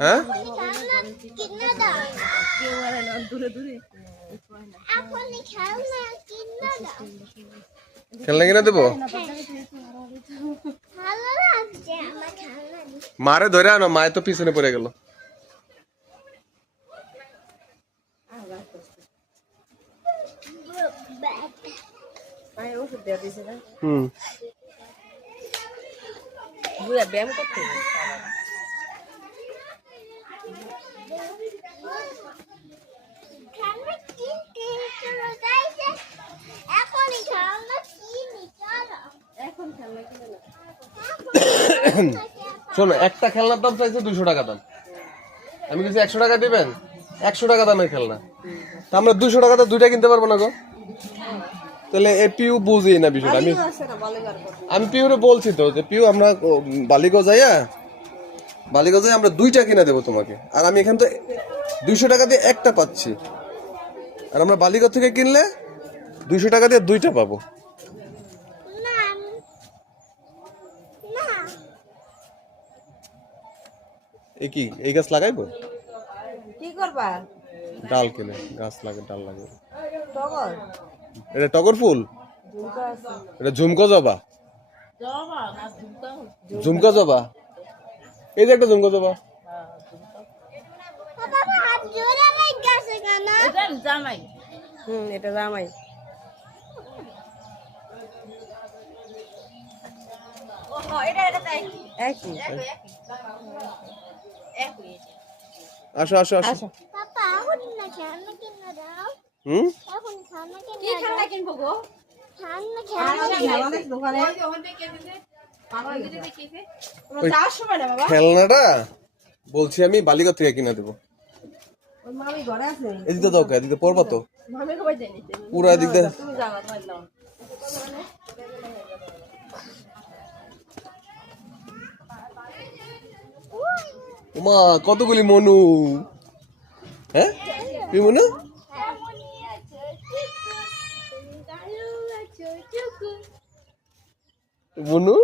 হ্যাঁ খেলনা কিনে দেবো মারে ধরে আনো মায়ে তো পিছনে পড়ে গেল হুম ব্যায়াম করতে শোনো একটা খেলনার দাম চাইছে 200 টাকা দাম আমি কিছু 100 টাকা দিবেন 100 টাকা দামের খেলনা তা আমরা 200 টাকাতে দুইটা কিনতে পারবো না গো তাহলে এ পিউ বুঝি না বিষয়টা আমি পিউরে বলছি তো যে পিউ আমরা বালিগঞ্জ যাই আমরা দুইটা কিনে দেবো তোমাকে আর আমি এখান থেকে 200 টাকা দিয়ে একটা পাচ্ছি আর আমরা বালিগঞ্জ থেকে কিনলে 200 টাকা দিয়ে দুইটা পাবো কি এই গাছ লাগাইবো কি করবা ডাল কিনে গাছ লাগে ডাল লাগে টগর এটা টগর ফুল ঝুমকা আছে এটা ঝুমকো জবা জবা না ঝুমকা ঝুমকা জবা এই যে একটা ঝুমকো জবা এটা জামাই এটা জামাই ওহো এটা তাই একই আসো আসো আসো পাপা এখন না খেলনা কিনে দাও হুম এখন খেলনা কিনে কি খেলনা কিনবো গো খেলনা দোকানে যাওয়ার সময় না বাবা খেলনাটা বলছি আমি বালিগঞ্জ থেকে কিনে দেবো ওই মামি ঘরে আছে এদিকে দাও এদিকে পড়বা তো মামি কই জানি পুরো এদিকে তুমি যাবা তোমার নাও ওমা কতগুলি মনু হ্যাঁ কি মনু মনু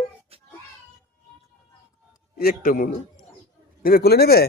একটা মনু নেবে কোলে নেবে